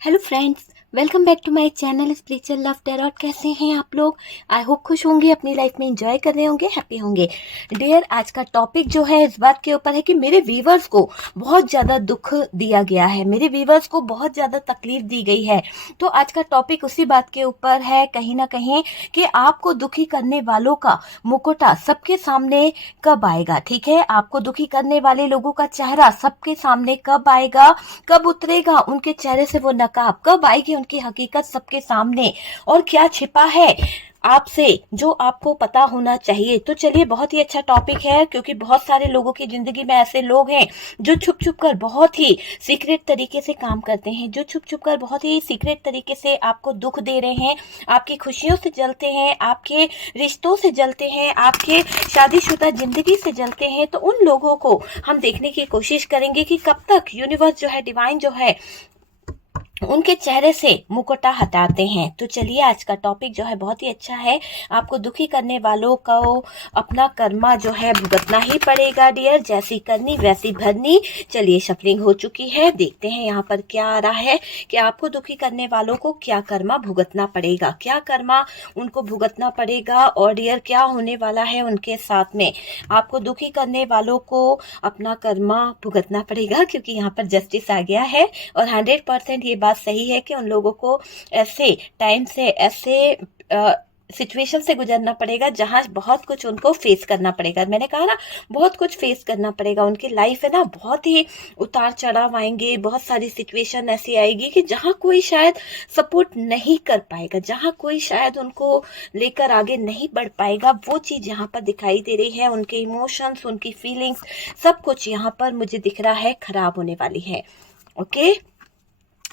Hello friends, welcome back to my channel spiritual love tarot. कैसे हैं आप लोग? आई होप खुश होंगे, अपनी लाइफ में एंजॉय कर रहे होंगे, हैप्पी होंगे। डियर, आज का टॉपिक जो है इस बात के ऊपर है कि मेरे व्यूवर्स को बहुत ज़्यादा दुख दिया गया है, मेरे व्यूवर्स को बहुत ज़्यादा तकलीफ दी गई है। तो आज का टॉपिक उसी बात के ऊपर है कहीं ना कहीं कि आपको दुखी करने वालों का मुकुटा सबके सामने कब आएगा। ठीक है, आपको दुखी करने वाले लोगों का चेहरा सबके सामने कब आएगा, कब उतरेगा उनके चेहरे से वो नकाब, कब आएगी उनकी हकीकत सबके सामने, और क्या छिपा है आपसे जो आपको पता होना चाहिए। तो चलिए, बहुत ही अच्छा टॉपिक है क्योंकि बहुत सारे लोगों की जिंदगी में ऐसे लोग हैं जो छुप छुप कर बहुत ही सीक्रेट तरीके से काम करते हैं, जो छुप छुप कर बहुत ही सीक्रेट तरीके से आपको दुख दे रहे हैं, आपकी खुशियों से जलते हैं, आपके रिश्तों से जलते हैं, आपके शादीशुदा जिंदगी से जलते हैं। तो उन लोगों को हम देखने की कोशिश करेंगे कि कब तक यूनिवर्स जो है, डिवाइन जो है, उनके चेहरे से मुकुटा हटाते हैं। तो चलिए, आज का टॉपिक जो है बहुत ही अच्छा है। आपको दुखी करने वालों को अपना कर्मा जो है भुगतना ही पड़ेगा डियर, जैसी करनी वैसी भरनी। चलिए, शफलिंग हो चुकी है, देखते हैं यहाँ पर क्या आ रहा है कि आपको दुखी करने वालों को क्या कर्मा भुगतना पड़ेगा, क्या कर्मा उनको भुगतना पड़ेगा, और डियर क्या होने वाला है उनके साथ में। आपको दुखी करने वालों को अपना कर्मा भुगतना पड़ेगा क्योंकि यहाँ पर जस्टिस आ गया है, और 100% ये बात सही है कि उन लोगों को ऐसे टाइम से, ऐसे सिचुएशन से गुजरना पड़ेगा जहां बहुत कुछ उनको फेस करना पड़ेगा। मैंने कहा ना, बहुत कुछ फेस करना पड़ेगा। उनकी लाइफ है ना, बहुत ही उतार चढ़ाव आएंगे, बहुत सारी सिचुएशन ऐसी आएगी कि जहां कोई शायद सपोर्ट नहीं कर पाएगा, जहां कोई शायद उनको लेकर आगे नहीं बढ़ पाएगा। वो चीज यहाँ पर दिखाई दे रही है। उनके इमोशंस, उनकी फीलिंग्स, सब कुछ यहाँ पर मुझे दिख रहा है खराब होने वाली है। ओके,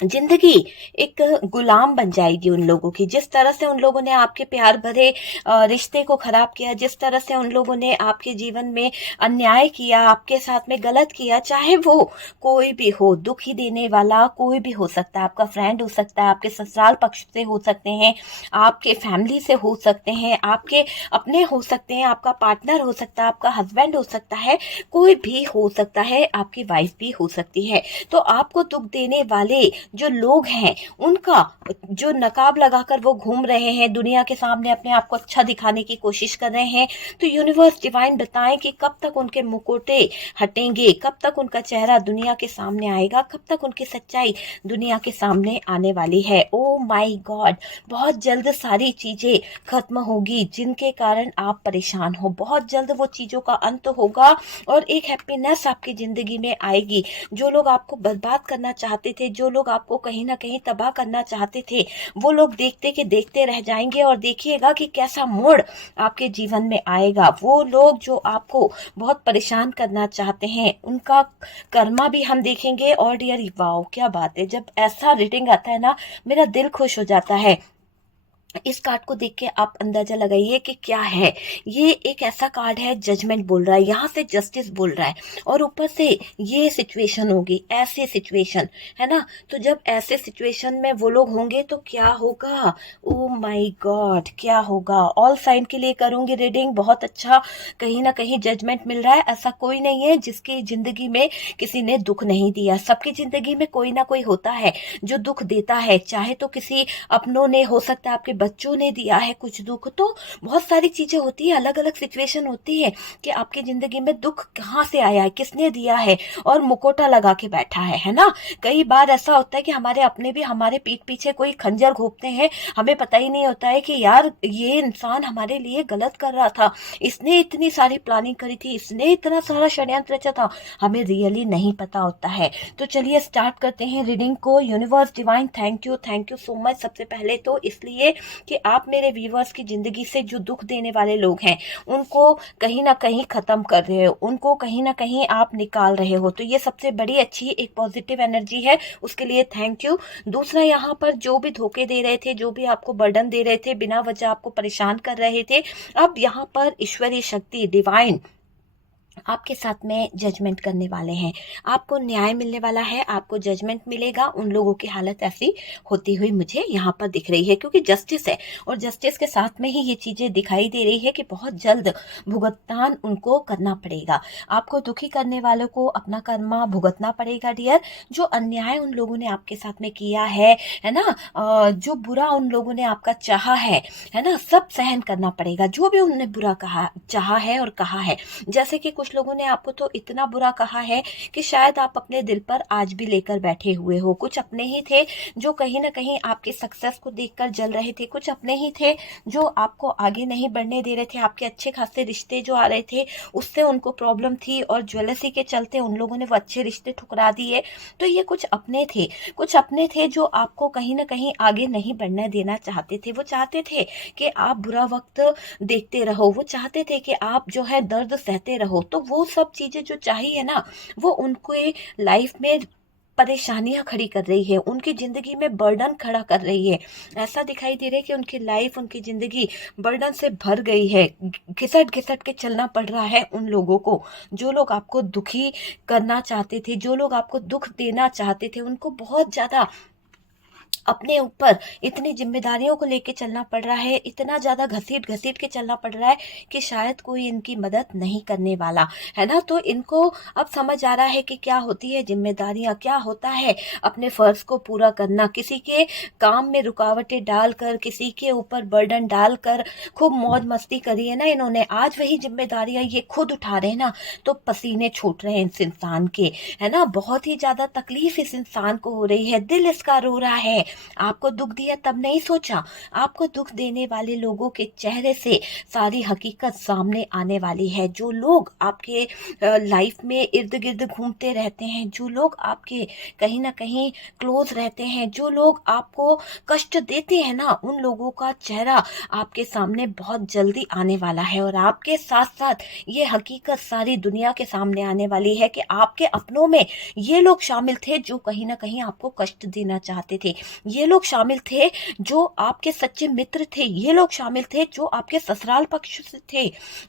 जिंदगी एक गुलाम बन जाएगी उन लोगों की। जिस तरह से उन लोगों ने आपके प्यार भरे रिश्ते को खराब किया, जिस तरह से उन लोगों ने आपके जीवन में अन्याय किया, आपके साथ में गलत किया, चाहे वो कोई भी हो, दुखी देने वाला कोई भी हो सकता है। आपका फ्रेंड हो सकता है, आपके ससुराल पक्ष से हो सकते हैं, आपके फैमिली से हो सकते हैं, आपके अपने हो सकते हैं, आपका पार्टनर हो सकता है, आपका हस्बैंड हो सकता है, कोई भी हो सकता है, आपकी वाइफ भी हो सकती है। तो आपको दुख देने वाले जो लोग हैं, उनका जो नकाब लगाकर वो घूम रहे हैं दुनिया के सामने, अपने आप को अच्छा दिखाने की कोशिश कर रहे हैं, तो यूनिवर्स डिवाइन बताएं कि कब तक उनके मुकोटे हटेंगे, कब तक उनका चेहरा दुनिया के सामने आएगा, कब तक उनकी सच्चाई दुनिया के सामने आने वाली है। ओ माय गॉड, बहुत जल्द सारी चीजें खत्म होगी जिनके कारण आप परेशान हो। बहुत जल्द वो चीजों का अंत होगा और एक हैप्पीनेस आपकी जिंदगी में आएगी। जो लोग आपको बर्बाद करना चाहते थे, जो लोग आपको कहीं ना कहीं तबाह करना चाहते थे, वो लोग देखते के देखते रह जाएंगे। और देखिएगा कि कैसा मोड़ आपके जीवन में आएगा। वो लोग जो आपको बहुत परेशान करना चाहते हैं, उनका कर्मा भी हम देखेंगे। और डियर, वाओ क्या बात है, जब ऐसा रीडिंग आता है ना, मेरा दिल खुश हो जाता है। इस कार्ड को देख के आप अंदाजा लगाइए कि क्या है। ये एक ऐसा कार्ड है, जजमेंट बोल रहा है, यहाँ से जस्टिस बोल रहा है, और ऊपर से ये सिचुएशन होगी, ऐसे सिचुएशन है ना। तो जब ऐसे सिचुएशन में वो लोग होंगे तो क्या होगा, ओ माय गॉड क्या होगा। ऑल साइन के लिए करूंगी रीडिंग, बहुत अच्छा कहीं ना कहीं जजमेंट मिल रहा है। ऐसा कोई नहीं है जिसकी जिंदगी में किसी ने दुख नहीं दिया। सबकी जिंदगी में कोई ना कोई होता है जो दुख देता है, चाहे तो किसी अपनों ने, हो सकता है आपके बच्चों ने दिया है कुछ दुख। तो बहुत सारी चीजें होती है, अलग अलग सिचुएशन होती है कि आपकी जिंदगी में दुख कहाँ से आया है, किसने दिया है, और मुकोटा लगा के बैठा है ना। कई बार ऐसा होता है कि हमारे अपने भी हमारे पीठ पीछे कोई खंजर घोंपते हैं, हमें पता ही नहीं होता है कि यार ये इंसान हमारे लिए गलत कर रहा था, इसने इतनी सारी प्लानिंग करी थी, इसने इतना सारा षड्यंत्र रचा था, हमें रियली नहीं पता होता है। तो चलिए स्टार्ट करते हैं रीडिंग को। Universe divine, thank you so much. सबसे पहले तो इसलिए कि आप मेरे व्यूवर्स की जिंदगी से जो दुख देने वाले लोग हैं, उनको कहीं ना कहीं खत्म कर रहे हो, उनको कहीं ना कहीं आप निकाल रहे हो। तो ये सबसे बड़ी अच्छी एक पॉजिटिव एनर्जी है, उसके लिए थैंक यू। दूसरा, यहाँ पर जो भी धोखे दे रहे थे, जो भी आपको बर्डन दे रहे थे, बिना वजह आपको परेशान कर रहे थे, अब यहाँ पर ईश्वरीय शक्ति, डिवाइन आपके साथ में जजमेंट करने वाले हैं। आपको न्याय मिलने वाला है, आपको जजमेंट मिलेगा। उन लोगों की हालत ऐसी होती हुई मुझे यहाँ पर दिख रही है, क्योंकि जस्टिस है और जस्टिस के साथ में ही ये चीज़ें दिखाई दे रही है कि बहुत जल्द भुगतान उनको करना पड़ेगा। आपको दुखी करने वालों को अपना कर्मा भुगतना पड़ेगा डियर। जो अन्याय उन लोगों ने आपके साथ में किया है ना, जो बुरा उन लोगों ने आपका चाहा है ना, सब सहन करना पड़ेगा। जो भी उन्होंने बुरा कहा चाहा है और कहा है, जैसे कि कुछ लोगों ने आपको तो इतना बुरा कहा है कि शायद आप अपने दिल पर आज भी लेकर बैठे हुए हो। कुछ अपने ही थे जो कहीं ना कहीं आपके सक्सेस को देखकर जल रहे थे, कुछ अपने ही थे जो आपको आगे नहीं बढ़ने दे रहे थे। आपके अच्छे खासे रिश्ते जो आ रहे थे उससे उनको प्रॉब्लम थी और ज्वेलसी के चलते उन लोगों ने वो अच्छे रिश्ते ठुकरा दिए। तो ये कुछ अपने थे, कुछ अपने थे जो आपको कहीं ना कहीं आगे नहीं बढ़ने देना चाहते थे। वो चाहते थे कि आप बुरा वक्त देखते रहो, वो चाहते थे कि आप जो है दर्द सहते रहो। तो वो सब चीजें जो चाहिए ना, वो उनको लाइफ में परेशानियां खड़ी कर रही है, उनकी जिंदगी में बर्डन खड़ा कर रही है। ऐसा दिखाई दे रहा है कि उनकी लाइफ, उनकी जिंदगी बर्डन से भर गई है। घिसट घिसट के चलना पड़ रहा है उन लोगों को। जो लोग आपको दुखी करना चाहते थे, जो लोग आपको दुख देना चाहते थे, उनको बहुत ज्यादा अपने ऊपर इतनी जिम्मेदारियों को लेके चलना पड़ रहा है, इतना ज्यादा घसीट घसीट के चलना पड़ रहा है कि शायद कोई इनकी मदद नहीं करने वाला है ना। तो इनको अब समझ आ रहा है कि क्या होती है जिम्मेदारियां, क्या होता है अपने फर्ज को पूरा करना। किसी के काम में रुकावटें डालकर, किसी के ऊपर बर्डन डालकर खूब मौज मस्ती करी है ना इन्होंने। आज वही जिम्मेदारियां ये खुद उठा रहे हैं ना, तो पसीने छूट रहे हैं इस इंसान के, है ना। बहुत ही ज्यादा तकलीफ इस इंसान को हो रही है, दिल इसका रो रहा है। आपको दुख दिया तब नहीं सोचा, आपको दुख देने वाले लोगों के चेहरे से सारी हकीकत सामने आने वाली है। जो लोग आपके लाइफ में इर्द गिर्द घूमते रहते हैं, जो लोग आपके कहीं ना कहीं क्लोज रहते हैं, जो लोग आपको कष्ट देते हैं ना, उन लोगों का चेहरा आपके सामने बहुत जल्दी आने वाला है। और आपके साथ साथ ये हकीकत सारी दुनिया के सामने आने वाली है कि आपके अपनों में ये लोग शामिल थे जो कहीं ना कहीं आपको कष्ट देना चाहते थे। ये लोग शामिल थे जो आपके सच्चे मित्र थे, ये लोग शामिल थे जो आपके ससुराल पक्ष से थे,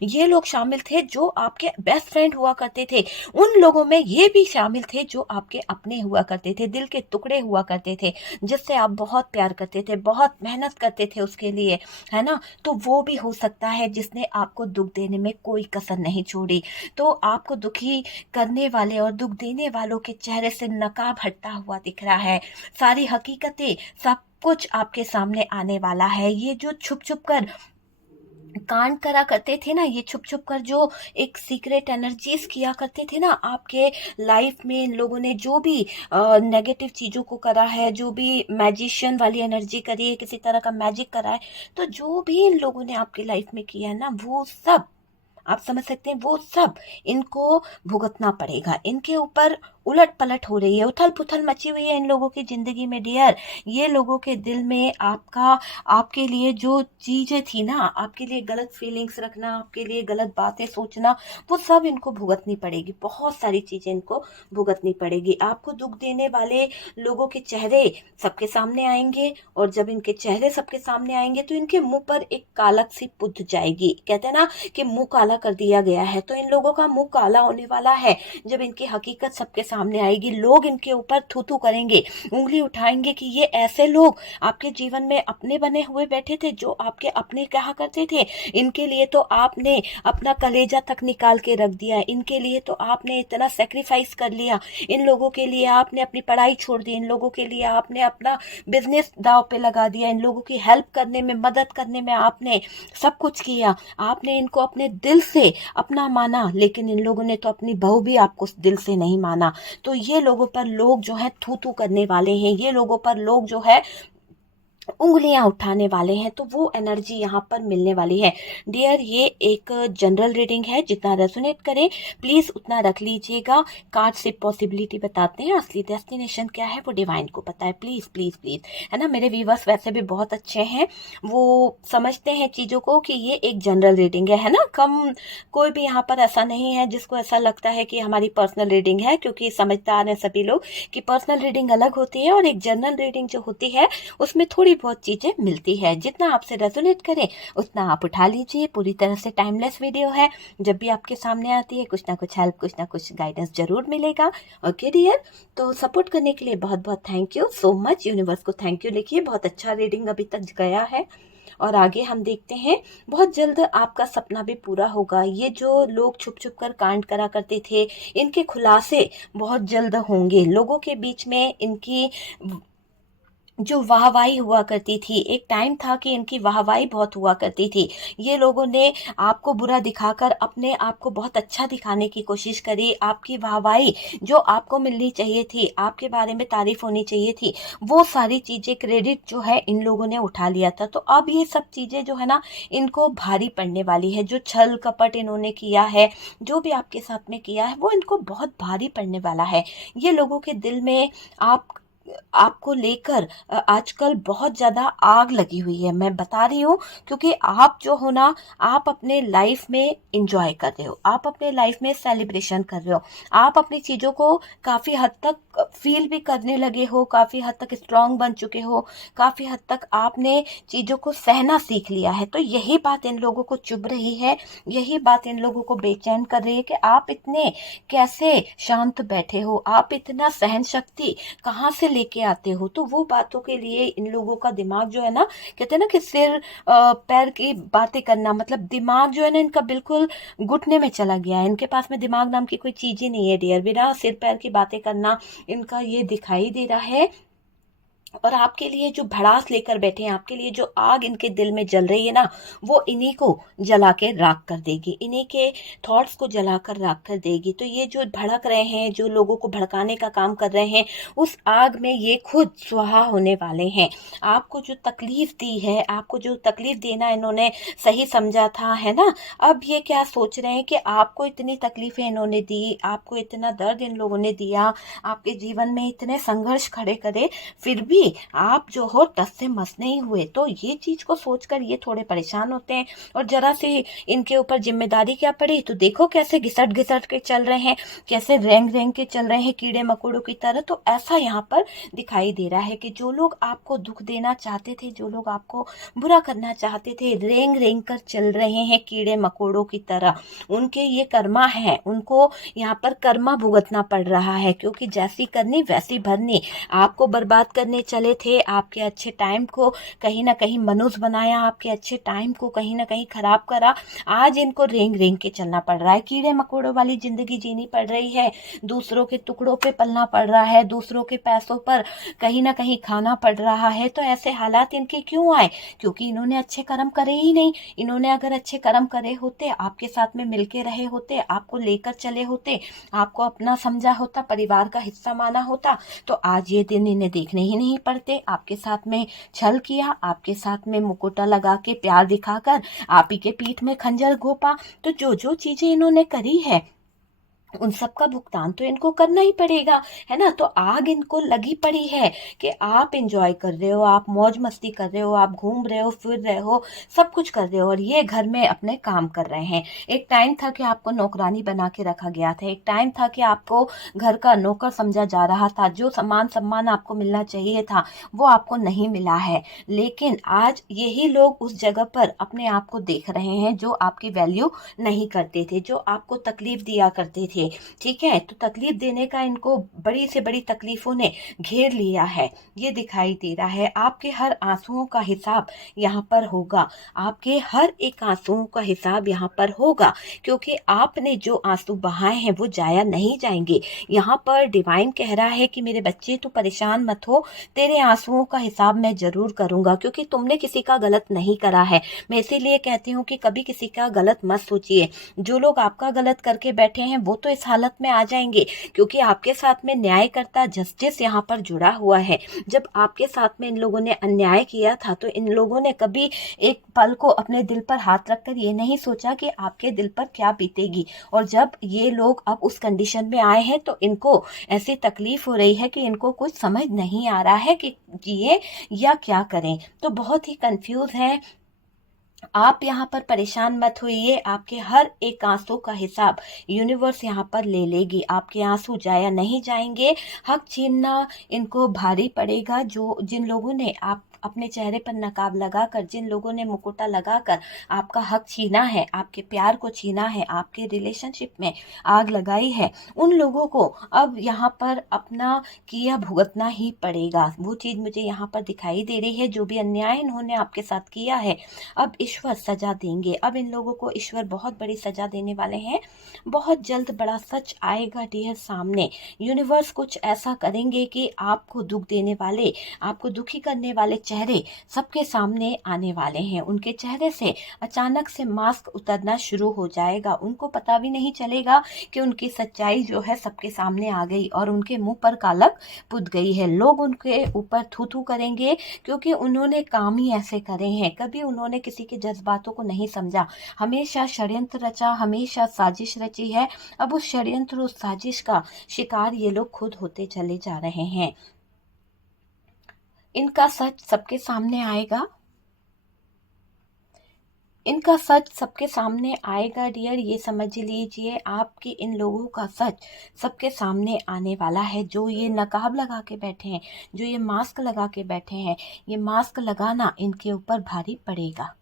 ये लोग शामिल थे जो आपके बेस्ट फ्रेंड हुआ करते थे। उन लोगों में ये भी शामिल थे जो आपके अपने हुआ करते थे, दिल के टुकड़े हुआ करते थे, जिससे आप बहुत प्यार करते थे, बहुत मेहनत करते थे उसके लिए, है ना। तो वो भी हो सकता है जिसने आपको दुख देने में कोई कसर नहीं छोड़ी। तो आपको दुखी करने वाले और दुख देने वालों के चेहरे से नकाब हटता हुआ दिख रहा है। सारी हकीकतें, सब कुछ आपके सामने आने वाला है। ये जो छुप छुप कर कांड करा करते थे ना, ये छुप छुप कर जो एक सीक्रेट एनर्जीज किया करते थे ना आपके लाइफ में, इन लोगों ने जो भी नेगेटिव चीजों को करा है, जो भी मैजिशियन वाली एनर्जी करी है, किसी तरह का मैजिक करा है, तो जो भी इन लोगों ने आपकी लाइफ में किया है ना, वो सब आप समझ सकते हैं, वो सब इनको भुगतना पड़ेगा। इनके ऊपर उलट पलट हो रही है, उथल पुथल मची हुई है इन लोगों की जिंदगी में डियर। ये लोगों के दिल में आपके लिए जो चीजें थी ना, आपके लिए गलत फीलिंग्स रखना, आपके लिए गलत बातें सोचना, वो सब इनको भुगतनी पड़ेगी। बहुत सारी चीजें इनको भुगतनी पड़ेगी। आपको दुख देने वाले लोगों के चेहरे सबके सामने आएंगे, और जब इनके चेहरे सबके सामने आएंगे तो इनके मुंह पर एक कालक सी पुत जाएगी। कहते हैं ना कि मुंह काला कर दिया गया है, तो इन लोगों का मुंह काला होने वाला है जब इनकी हकीकत सबके सामने आएगी। लोग इनके ऊपर थू थू करेंगे, उंगली उठाएंगे कि ये ऐसे लोग आपके जीवन में अपने बने हुए बैठे थे, जो आपके अपने कहा करते थे। इनके लिए तो आपने अपना कलेजा तक निकाल के रख दिया, इनके लिए तो आपने इतना सेक्रीफाइस कर लिया, इन लोगों के लिए आपने अपनी पढ़ाई छोड़ दी, इन लोगों के लिए आपने अपना बिजनेस दांव पे लगा दिया, इन लोगों की हेल्प करने में, मदद करने में आपने सब कुछ किया। आपने इनको अपने दिल से अपना माना, लेकिन इन लोगों ने तो अपनी बहू भी आपको दिल से नहीं माना। तो ये लोगों पर लोग जो है थू थू करने वाले हैं, ये लोगों पर लोग जो है उंगलियां उठाने वाले हैं। तो वो एनर्जी यहाँ पर मिलने वाली है डियर। ये एक जनरल रीडिंग है, जितना रेजोनेट करे प्लीज उतना रख लीजिएगा। कार्ड से पॉसिबिलिटी बताते हैं, असली डेस्टिनेशन क्या है वो डिवाइन को पता है। प्लीज प्लीज प्लीज, है ना। मेरे व्यूवर्स वैसे भी बहुत अच्छे हैं, वो समझते हैं चीजों को कि ये एक जनरल रीडिंग है ना। कोई भी यहाँ पर ऐसा नहीं है जिसको ऐसा लगता है कि हमारी पर्सनल रीडिंग है, क्योंकि समझदार हैं सभी लोग कि पर्सनल रीडिंग अलग होती है और एक जनरल रीडिंग जो होती है उसमें थोड़ी बहुत चीज़ें मिलती है। जितना आपसे रेजोनेट करे उतना आप उठा लीजिए। पूरी तरह से टाइमलेस वीडियो है, जब भी आपके सामने आती है कुछ ना कुछ हेल्प, कुछ ना कुछ गाइडेंस जरूर मिलेगा। ओके डियर, तो सपोर्ट करने के लिए बहुत बहुत thank you so much. Universe को थैंक यू लिखिए, बहुत अच्छा रीडिंग अभी तक गया है और आगे हम देखते हैं। बहुत जल्द आपका सपना भी पूरा होगा। ये जो लोग छुप छुप कर कांड करा करते थे, इनके खुलासे बहुत जल्द होंगे। लोगों के बीच में इनकी जो वाहवाही हुआ करती थी, एक टाइम था कि इनकी वाहवाही बहुत हुआ करती थी। ये लोगों ने आपको बुरा दिखाकर अपने आप को बहुत अच्छा दिखाने की कोशिश करी। आपकी वाहवाही जो आपको मिलनी चाहिए थी, आपके बारे में तारीफ होनी चाहिए थी, वो सारी चीज़ें, क्रेडिट जो है इन लोगों ने उठा लिया था। तो अब ये सब चीज़ें जो है ना, इनको भारी पड़ने वाली है। जो छल कपट इन्होंने किया है, जो भी आपके साथ में किया है, वो इनको बहुत भारी पड़ने वाला है। ये लोगों के दिल में आपको लेकर आजकल बहुत ज़्यादा आग लगी हुई है। मैं बता रही हूँ, क्योंकि आप जो हो ना, आप अपने लाइफ में इंजॉय कर रहे हो, आप अपने लाइफ में सेलिब्रेशन कर रहे हो, आप अपनी चीज़ों को काफ़ी हद तक फील भी करने लगे हो, काफ़ी हद तक स्ट्रांग बन चुके हो, काफ़ी हद तक आपने चीज़ों को सहना सीख लिया है। तो यही बात इन लोगों को चुभ रही है, यही बात इन लोगों को बेचैन कर रही है कि आप इतने कैसे शांत बैठे हो, आप इतना सहन शक्ति कहाँ से लेके आते हो। तो वो बातों के लिए इन लोगों का दिमाग जो है ना, कहते हैं ना कि सिर पैर की बातें करना, मतलब दिमाग जो है ना इनका बिल्कुल घुटने में चला गया है। इनके पास में दिमाग नाम की कोई चीज ही नहीं है डियर। बिना सिर पैर की बातें करना इनका ये दिखाई दे रहा है। और आपके लिए जो भड़ास लेकर बैठे हैं, आपके लिए जो आग इनके दिल में जल रही है ना, वो इन्हीं को जला के राख कर देगी, इन्हीं के थॉट्स को जलाकर राख कर देगी। तो ये जो भड़क रहे हैं, जो लोगों को भड़काने का काम कर रहे हैं, उस आग में ये खुद स्वाहा होने वाले हैं। आपको जो तकलीफ दी है, आपको जो तकलीफ देना इन्होंने सही समझा था, है ना, अब ये क्या सोच रहे हैं कि आपको इतनी तकलीफें इन्होंने दी, आपको इतना दर्द इन लोगों ने दिया, आपके जीवन में इतने संघर्ष खड़े करे, फिर भी आप जो हो टस से मस नहीं हुए। तो ये चीज को सोचकर ये थोड़े परेशान होते हैं। और जरा से इनके ऊपर जिम्मेदारी क्या पड़ी तो देखो कैसे घिसट घिसट के चल रहे हैं, कैसे रेंग रेंग के चल रहे हैं कीड़े मकोड़ों की तरह। तो ऐसा यहाँ पर दिखाई दे रहा है कि जो लोग आपको दुख देना चाहते थे, जो लोग आपको बुरा करना चाहते थे, रेंग रेंग कर चल रहे हैं कीड़े मकोड़ों की तरह। उनके ये कर्मा है, उनको यहाँ पर कर्मा भुगतना पड़ रहा है, क्योंकि जैसी करनी वैसी भरनी। आपको बर्बाद करने चले थे, आपके अच्छे टाइम को कहीं ना कहीं मनुष्य बनाया, आपके अच्छे टाइम को कहीं ना कहीं खराब करा। आज इनको रेंग रेंग के चलना पड़ रहा है, कीड़े मकोड़ों वाली जिंदगी जीनी पड़ रही है, दूसरों के टुकड़ों पे पलना पड़ रहा है, दूसरों के पैसों पर कहीं ना कहीं खाना पड़ रहा है। तो ऐसे हालात इनके क्यों आए? क्योंकि इन्होंने अच्छे कर्म करे ही नहीं। इन्होंने अगर अच्छे कर्म करे होते, आपके साथ में मिलके रहे होते, आपको लेकर चले होते, आपको अपना समझा होता, परिवार का हिस्सा माना होता, तो आज ये दिन इन्हें देखने ही नहीं पड़ते। आपके साथ में छल किया, आपके साथ में मुकुटा लगा के प्यार दिखाकर आप ही के पीठ में खंजर घोपा। तो जो जो चीजें इन्होंने करी है, उन सब का भुगतान तो इनको करना ही पड़ेगा, है ना। तो आग इनको लगी पड़ी है कि आप एंजॉय कर रहे हो, आप मौज मस्ती कर रहे हो, आप घूम रहे हो, फिर रहे हो, सब कुछ कर रहे हो, और ये घर में अपने काम कर रहे हैं। एक टाइम था कि आपको नौकरानी बना के रखा गया था, एक टाइम था कि आपको घर का नौकर समझा जा रहा था, जो सम्मान सम्मान आपको मिलना चाहिए था वो आपको नहीं मिला है। लेकिन आज यही लोग उस जगह पर अपने आप को देख रहे हैं, जो आपकी वैल्यू नहीं करते थे, जो आपको तकलीफ दिया करते थे। ठीक है, तो तकलीफ देने का इनको बड़ी से बड़ी तकलीफों ने घेर लिया है, ये दिखाई दे रहा है। आपके हर आंसुओं का हिसाब यहाँ पर होगा, आपके हर एक आंसुओं का हिसाब यहाँ पर होगा, क्योंकि आपने जो आंसू बहाए हैं वो जाया नहीं जाएंगे। यहाँ पर डिवाइन कह रहा है कि मेरे बच्चे तू परेशान मत हो, तेरे आंसुओं का हिसाब मैं जरूर करूंगा, क्योंकि तुमने किसी का गलत नहीं करा है। मैं इसीलिए कहती हूँ कि कभी किसी का गलत मत सोचिए। जो लोग आपका गलत करके बैठे हैं वो तो इस हालत में आ जाएंगे, क्योंकि आपके साथ में न्यायकर्ता जस्टिस यहाँ पर जुड़ा हुआ है। जब आपके साथ में इन लोगों ने अन्याय किया था, तो इन लोगों ने कभी एक पल को अपने दिल पर हाथ रखकर ये नहीं सोचा कि आपके दिल पर क्या बीतेगी। और जब ये लोग अब उस कंडीशन में आए हैं, तो इनको ऐसी तकलीफ हो रही है कि इनको कुछ समझ नहीं आ रहा है कि जिए या क्या करें। तो बहुत ही कंफ्यूज है। आप यहाँ पर परेशान मत होइए, आपके हर एक आंसू का हिसाब यूनिवर्स यहाँ पर ले लेगी। आपके आंसू जाया नहीं जाएंगे। हक छीनना इनको भारी पड़ेगा। जो जिन लोगों ने आप अपने चेहरे पर नकाब लगाकर, जिन लोगों ने मुकुटा लगाकर आपका हक छीना है, आपके प्यार को छीना है, आपके रिलेशनशिप में आग लगाई है, उन लोगों को अब यहाँ पर अपना किया भुगतना ही पड़ेगा। वो चीज़ मुझे यहाँ पर दिखाई दे रही है, जो भी अन्याय इन्होंने आपके साथ किया है, अब ईश्वर सजा देंगे। अब इन लोगों को ईश्वर बहुत बड़ी सजा देने वाले हैं। बहुत जल्द बड़ा सच आएगा डियर सामने। यूनिवर्स कुछ ऐसा करेंगे कि आपको दुख देने वाले, आपको दुखी करने वाले चेहरे सबके सामने आने वाले हैं। उनके चेहरे से अचानक से मास्क उतरना शुरू हो जाएगा। उनको पता भी नहीं चलेगा कि उनकी सच्चाई जो है सबके सामने आ गई और उनके मुंह पर कालक पुत गई है। लोग उनके ऊपर थू थू करेंगे क्योंकि उन्होंने काम ही ऐसे करे हैं। कभी उन्होंने किसी के जज्बातों को नहीं समझा, हमेशा षड्यंत्र रचा, हमेशा साजिश रची है। अब उस षड्यंत्र, उस साजिश का शिकार ये लोग खुद होते चले जा रहे हैं। इनका सच सबके सामने आएगा, इनका सच सबके सामने आएगा डियर। ये समझ लीजिए, आपके इन लोगों का सच सबके सामने आने वाला है। जो ये नकाब लगा के बैठे हैं, जो ये मास्क लगा के बैठे हैं, ये मास्क लगाना इनके ऊपर भारी पड़ेगा।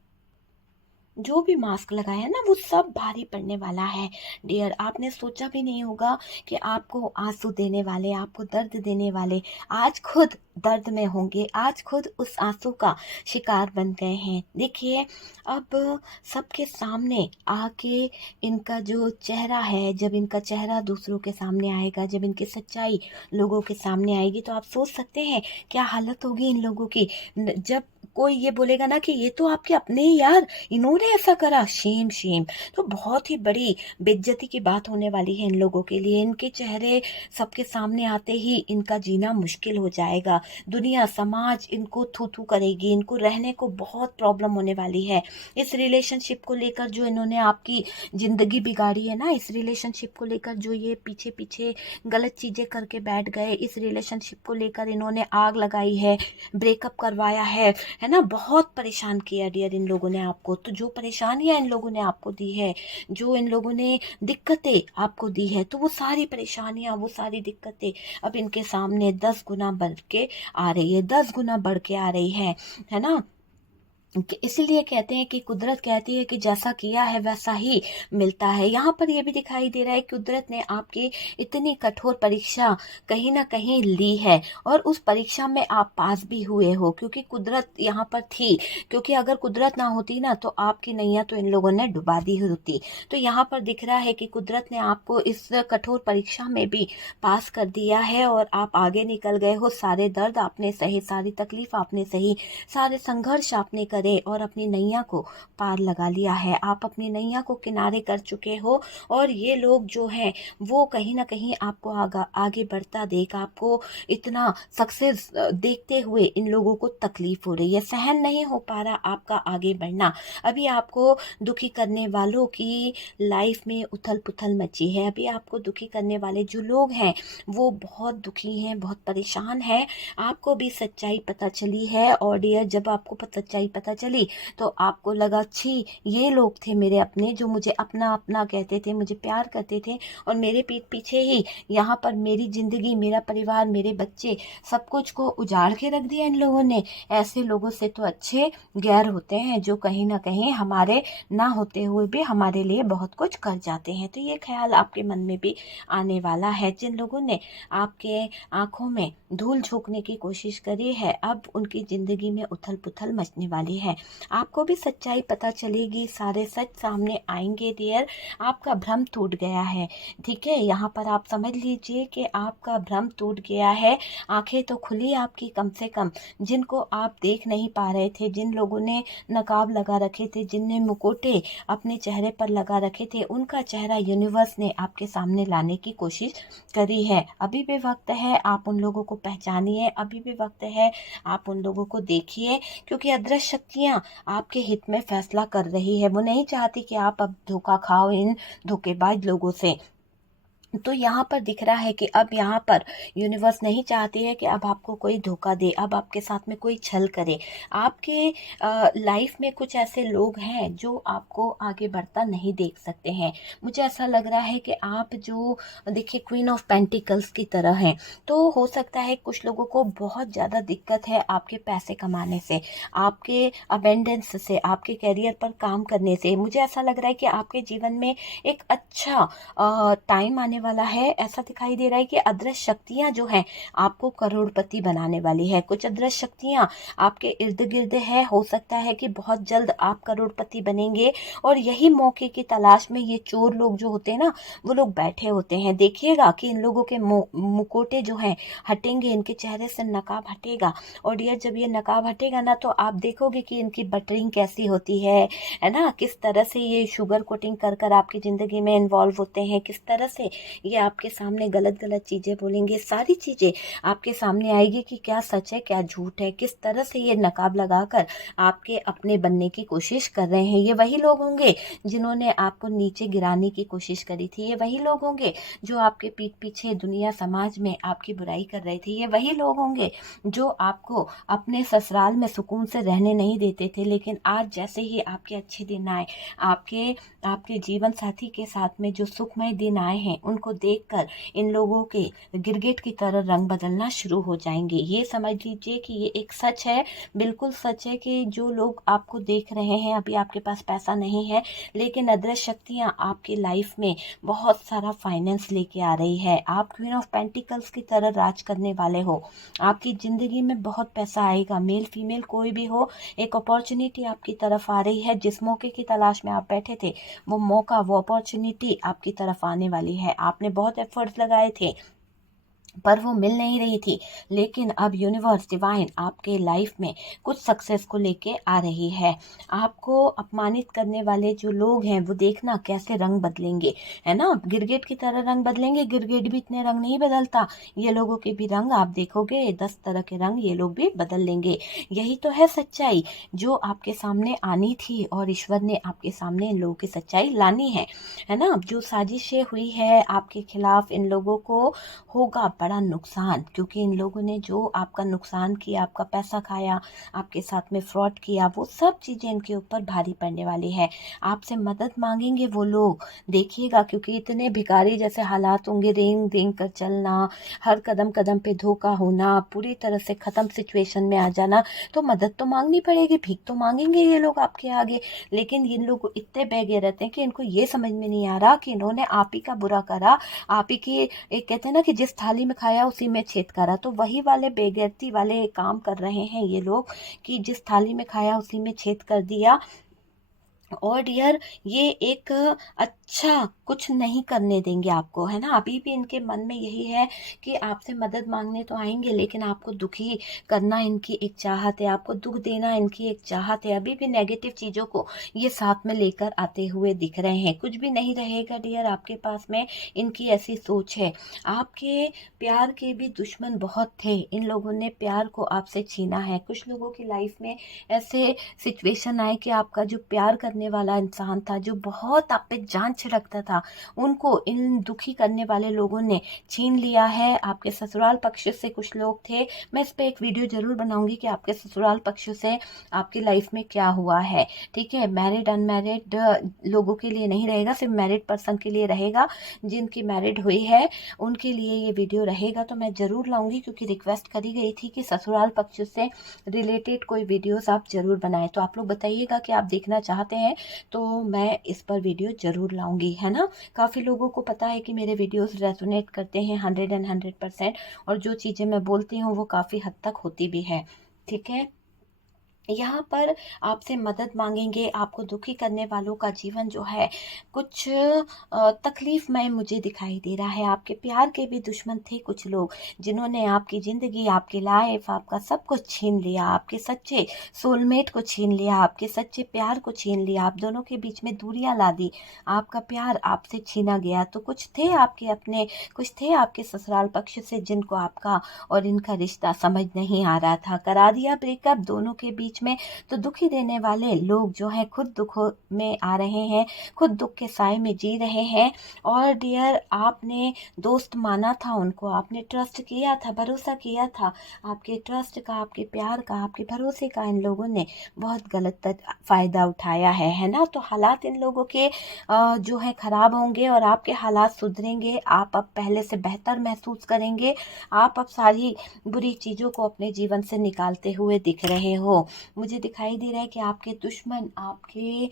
जो भी मास्क लगाया ना, वो सब भारी पड़ने वाला है डियर। आपने सोचा भी नहीं होगा कि आपको आंसू देने वाले, आपको दर्द देने वाले आज खुद दर्द में होंगे, आज खुद उस आंसू का शिकार बन गए हैं। देखिए, अब सबके सामने आके इनका जो चेहरा है, जब इनका चेहरा दूसरों के सामने आएगा, जब इनकी सच्चाई लोगों के सामने आएगी, तो आप सोच सकते हैं क्या हालत होगी इन लोगों की। जब कोई ये बोलेगा ना कि ये तो आपके अपने ही यार, इन्होंने ऐसा करा, शेम शेम, तो बहुत ही बड़ी बेइज्जती की बात होने वाली है इन लोगों के लिए। इनके चेहरे सबके सामने आते ही इनका जीना मुश्किल हो जाएगा। दुनिया, समाज इनको थू थू करेगी, इनको रहने को बहुत प्रॉब्लम होने वाली है। इस रिलेशनशिप को लेकर जो इन्होंने आपकी जिंदगी बिगाड़ी है ना, इस रिलेशनशिप को लेकर जो ये पीछे पीछे गलत चीजें करके बैठ गए, इस रिलेशनशिप को लेकर इन्होंने आग लगाई है, ब्रेकअप करवाया है ना, बहुत परेशान किया डियर इन लोगों ने आपको। तो जो परेशानियां इन लोगों ने आपको दी है, जो इन लोगों ने दिक्कतें आपको दी है, तो वो सारी परेशानियां, वो सारी दिक्कतें अब इनके सामने 10 गुना बढ़ के आ रही है, 10 गुना बढ़ के आ रही है ना। इसीलिए कहते हैं कि कुदरत कहती है कि जैसा किया है वैसा ही मिलता है। यहाँ पर यह भी दिखाई दे रहा है कि कुदरत ने आपकी इतनी कठोर परीक्षा कहीं ना कहीं ली है और उस परीक्षा में आप पास भी हुए हो, क्योंकि कुदरत यहाँ पर थी। क्योंकि अगर कुदरत ना होती ना, तो आपकी नैया तो इन लोगों ने डुबा दी होती। तो यहाँ पर दिख रहा है कि कुदरत ने आपको इस कठोर परीक्षा में भी पास कर दिया है और आप आगे निकल गए हो। सारे दर्द आपने सही, सारी तकलीफ आपने सही, सारे संघर्ष आपने करे और अपनी नैया को पार लगा लिया है। आप अपनी नैया को किनारे कर चुके हो और ये लोग जो हैं वो कहीं ना कहीं आपको आगे बढ़ता देख, आपको इतना सक्सेस देखते हुए इन लोगों को तकलीफ हो रही है, सहन नहीं हो पा रहा आपका आगे बढ़ना। अभी आपको दुखी करने वालों की लाइफ में उथल पुथल मची है। अभी आपको दुखी करने वाले जो लोग हैं वो बहुत दुखी हैं, बहुत परेशान हैं। आपको भी सच्चाई पता चली है और डियर, जब आपको सच्चाई पता चली तो आपको लगा, छी, ये लोग थे मेरे अपने, जो मुझे अपना अपना कहते थे, मुझे प्यार करते थे और मेरे पीठ पीछे ही यहाँ पर मेरी जिंदगी, मेरा परिवार, मेरे बच्चे, सब कुछ को उजाड़ के रख दिया इन लोगों ने। ऐसे लोगों से तो अच्छे गैर होते हैं, जो कहीं ना कहीं हमारे ना होते हुए भी हमारे लिए बहुत कुछ कर जाते हैं। तो ये ख्याल आपके मन में भी आने वाला है। जिन लोगों ने आपके आंखों में धूल झोंकने की कोशिश करी है, अब उनकी जिंदगी में उथल पुथल मचने वाली है। आपको भी सच्चाई पता चलेगी, सारे सच सामने आएंगे डियर। आपका भ्रम टूट गया है, ठीक है। यहाँ पर आप समझ लीजिए कि आपका भ्रम टूट गया है। आंखें तो खुली आपकी कम से कम। जिनको आप देख नहीं पा रहे थे, जिन लोगों ने नकाब लगा रखे थे, जिनने मुकोटे अपने चेहरे पर लगा रखे थे, उनका चेहरा यूनिवर्स ने आपके सामने लाने की कोशिश करी है। अभी भी वक्त है, आप उन लोगों को पहचानिए, अभी भी वक्त है, आप उन लोगों को देखिए, क्योंकि अदृश्य शक्तियाँ आपके हित में फैसला कर रही है। वो नहीं चाहती कि आप अब धोखा खाओ इन धोखेबाज लोगों से। तो यहाँ पर दिख रहा है कि अब यहाँ पर यूनिवर्स नहीं चाहती है कि अब आपको कोई धोखा दे, अब आपके साथ में कोई छल करे। आपके लाइफ में कुछ ऐसे लोग हैं जो आपको आगे बढ़ता नहीं देख सकते हैं। मुझे ऐसा लग रहा है कि आप जो देखिए क्वीन ऑफ पेंटिकल्स की तरह हैं, तो हो सकता है कुछ लोगों को बहुत ज़्यादा दिक्कत है आपके पैसे कमाने से, आपके अबेंडेंस से, आपके करियर पर काम करने से। मुझे ऐसा लग रहा है कि आपके जीवन में एक अच्छा टाइम आने वाला है। ऐसा दिखाई दे रहा है कि अदृश्य शक्तियां जो हैं आपको करोड़पति बनाने वाली है। कुछ अदृश्य शक्तियां आपके इर्द गिर्द है, हो सकता है कि बहुत जल्द आप करोड़पति बनेंगे। और यही मौके की तलाश में ये चोर लोग जो होते हैं ना, वो लोग बैठे होते हैं। देखिएगा कि इन लोगों के मुकोटे जो हैं हटेंगे, इनके चेहरे से नकाब हटेगा। और डियर, जब ये नकाब हटेगा ना, तो आप देखोगे कि इनकी बटरिंग कैसी होती है ना, किस तरह से ये शुगर कोटिंग कर कर आपकी ज़िंदगी में इन्वॉल्व होते हैं, किस तरह से ये आपके सामने गलत गलत चीज़ें बोलेंगे। सारी चीज़ें आपके सामने आएगी कि क्या सच है क्या झूठ है, किस तरह से ये नकाब लगाकर आपके अपने बनने की कोशिश कर रहे हैं। ये वही लोग होंगे जिन्होंने आपको नीचे गिराने की कोशिश करी थी। ये वही लोग होंगे जो आपके पीठ पीछे दुनिया समाज में आपकी बुराई कर रहे थे। ये वही लोग होंगे जो आपको अपने ससुराल में सुकून से रहने नहीं देते थे। लेकिन आज जैसे ही आपके अच्छे दिन आए, आपके आपके जीवन साथी के साथ में जो सुखमय दिन आए हैं, उनको देखकर इन लोगों के गिरगिट की तरह रंग बदलना शुरू हो जाएंगे। ये समझ लीजिए कि ये एक सच है, बिल्कुल सच है कि जो लोग आपको देख रहे हैं, अभी आपके पास पैसा नहीं है, लेकिन अदृश्य शक्तियाँ आपकी लाइफ में बहुत सारा फाइनेंस लेके आ रही है। आप क्वीन ऑफ पेंटिकल्स की तरह राज करने वाले हो। आपकी ज़िंदगी में बहुत पैसा आएगा, मेल फीमेल कोई भी हो, एक अपॉर्चुनिटी आपकी तरफ आ रही है। जिस मौके की तलाश में आप बैठे थे, वो मौका, वो अपॉर्चुनिटी आपकी तरफ आने वाली है। आपने बहुत एफर्ट्स लगाए थे पर वो मिल नहीं रही थी, लेकिन अब यूनिवर्स डिवाइन आपके लाइफ में कुछ सक्सेस को लेके आ रही है। आपको अपमानित करने वाले जो लोग हैं, वो देखना कैसे रंग बदलेंगे, है ना। गिरगिट की तरह रंग बदलेंगे। गिरगिट भी इतने रंग नहीं बदलता, ये लोगों के भी रंग आप देखोगे 10 तरह के रंग ये लोग भी बदल लेंगे। यही तो है सच्चाई जो आपके सामने आनी थी, और ईश्वर ने आपके सामने इन लोगों की सच्चाई लानी है ना। जो साजिशें हुई है आपके खिलाफ, इन लोगों को होगा बड़ा नुकसान, क्योंकि इन लोगों ने जो आपका नुकसान किया, आपका पैसा खाया, आपके साथ में फ्रॉड किया, वो सब चीज़ें इनके ऊपर भारी पड़ने वाली है। आपसे मदद मांगेंगे वो लोग, देखिएगा, क्योंकि इतने भिखारी जैसे हालात होंगे, रेंग रेंग कर चलना, हर कदम कदम पे धोखा होना, पूरी तरह से ख़त्म सिचुएशन में आ जाना, तो मदद तो मांगनी पड़ेगी, भीख तो मांगेंगे ये लोग आपके आगे। लेकिन ये लोग इतने बेगे रहते हैं कि इनको ये समझ में नहीं आ रहा कि इन्होंने आप ही का बुरा करा, आप ही की, एक कहते हैं ना कि जिस थाली में खाया उसी में छेद करा। तो वही वाले बेगैरती वाले काम कर रहे हैं ये लोग कि जिस थाली में खाया उसी में छेद कर दिया। और डियर, ये एक अच्छा कुछ नहीं करने देंगे आपको, है ना। अभी भी इनके मन में यही है कि आपसे मदद मांगने तो आएंगे, लेकिन आपको दुखी करना इनकी एक चाहत है, आपको दुख देना इनकी एक चाहत है। अभी भी नेगेटिव चीज़ों को ये साथ में लेकर आते हुए दिख रहे हैं। कुछ भी नहीं रहेगा डियर आपके पास में, इनकी ऐसी सोच है। आपके प्यार के भी दुश्मन बहुत थे, इन लोगों ने प्यार को आपसे छीना है। कुछ लोगों की लाइफ में ऐसे सिचुएशन आए कि आपका जो प्यार करने वाला इंसान था, जो बहुत आप पे जान छिड़कता था, उनको इन दुखी करने वाले लोगों ने छीन लिया है। आपके ससुराल पक्ष से कुछ लोग थे, मैं इस पे एक वीडियो जरूर बनाऊंगी कि आपके ससुराल पक्ष से आपकी लाइफ में क्या हुआ है, ठीक है। मैरिड अनमैरिड लोगों के लिए नहीं रहेगा, सिर्फ मैरिड पर्सन के लिए रहेगा। जिनकी मैरिड हुई है उनके लिए ये वीडियो रहेगा, तो मैं ज़रूर लाऊंगी, क्योंकि रिक्वेस्ट करी गई थी कि ससुराल पक्ष से रिलेटेड कोई वीडियोस आप ज़रूर बनाएं। तो आप लोग बताइएगा कि आप देखना चाहते हैं, तो मैं इस पर वीडियो ज़रूर लाऊंगी, है ना। काफ़ी लोगों को पता है कि मेरे वीडियोस रेजोनेट करते हैं 100% और जो चीज़ें मैं बोलती हूँ वो काफ़ी हद तक होती भी है, ठीक है। यहाँ पर आपसे मदद मांगेंगे। आपको दुखी करने वालों का जीवन जो है कुछ तकलीफमय मुझे दिखाई दे रहा है। आपके प्यार के भी दुश्मन थे कुछ लोग, जिन्होंने आपकी ज़िंदगी, आपकी लाइफ, आपका सब कुछ छीन लिया, आपके सच्चे सोलमेट को छीन लिया, आपके सच्चे प्यार को छीन लिया, आप दोनों के बीच में दूरियां ला दी, आपका प्यार आपसे छीना गया। तो कुछ थे आपके अपने, कुछ थे आपके ससुराल पक्ष से, जिनको आपका और इनका रिश्ता समझ नहीं आ रहा था, करा दिया ब्रेकअप। दोनों के बीच बीच में। तो दुखी देने वाले लोग जो है खुद दुखों में आ रहे हैं, खुद दुख के साए में जी रहे हैं। और डियर, आपने दोस्त माना था उनको, आपने ट्रस्ट किया था, भरोसा किया था। आपके ट्रस्ट का, आपके प्यार का, आपके भरोसे का इन लोगों ने बहुत गलत फ़ायदा उठाया है ना। तो हालात इन लोगों के जो है ख़राब होंगे और आपके हालात सुधरेंगे। आप अब पहले से बेहतर महसूस करेंगे। आप अब सारी बुरी चीज़ों को अपने जीवन से निकालते हुए दिख रहे हो। मुझे दिखाई दे रहा है कि आपके दुश्मन, आपके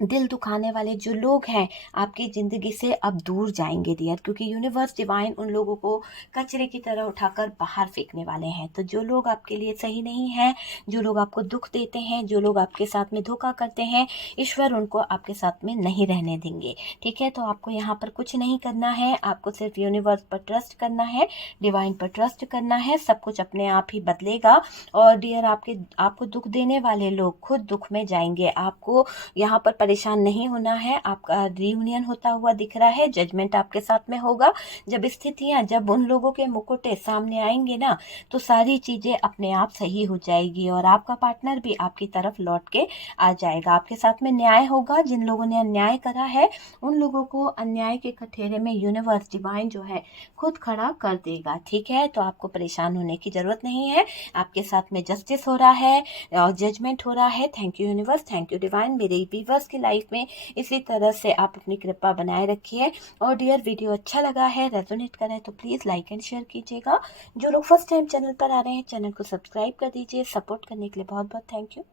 दिल दुखाने वाले जो लोग हैं, आपकी ज़िंदगी से अब दूर जाएंगे डियर, क्योंकि यूनिवर्स डिवाइन उन लोगों को कचरे की तरह उठाकर बाहर फेंकने वाले हैं। तो जो लोग आपके लिए सही नहीं हैं, जो लोग आपको दुख देते हैं, जो लोग आपके साथ में धोखा करते हैं, ईश्वर उनको आपके साथ में नहीं रहने देंगे। ठीक है, तो आपको यहाँ पर कुछ नहीं करना है, आपको सिर्फ यूनिवर्स पर ट्रस्ट करना है, डिवाइन पर ट्रस्ट करना है। सब कुछ अपने आप ही बदलेगा। और डियर, आपको दुख देने वाले लोग खुद दुख में जाएंगे। आपको यहाँ पर परेशान नहीं होना है। आपका रियूनियन होता हुआ दिख रहा है, जजमेंट आपके साथ में होगा। जब उन लोगों के मुकुटे सामने आएंगे ना, तो सारी चीज़ें अपने आप सही हो जाएगी और आपका पार्टनर भी आपकी तरफ लौट के आ जाएगा। आपके साथ में न्याय होगा। जिन लोगों ने अन्याय करा है, उन लोगों को अन्याय के कठेरे में यूनिवर्स डिवाइन जो है खुद खड़ा कर देगा। ठीक है, तो आपको परेशान होने की ज़रूरत नहीं है। आपके साथ में जस्टिस हो रहा है और जजमेंट हो रहा है। Thank you universe, thank you divine. मेरे व्यूअर्स की लाइफ में इसी तरह से आप अपनी कृपा बनाए रखिए। और डियर, वीडियो अच्छा लगा है, रेजोनेट करा है तो प्लीज़ लाइक एंड शेयर कीजिएगा। जो लोग फर्स्ट टाइम चैनल पर आ रहे हैं, चैनल को सब्सक्राइब कर दीजिए। सपोर्ट करने के लिए बहुत बहुत थैंक यू।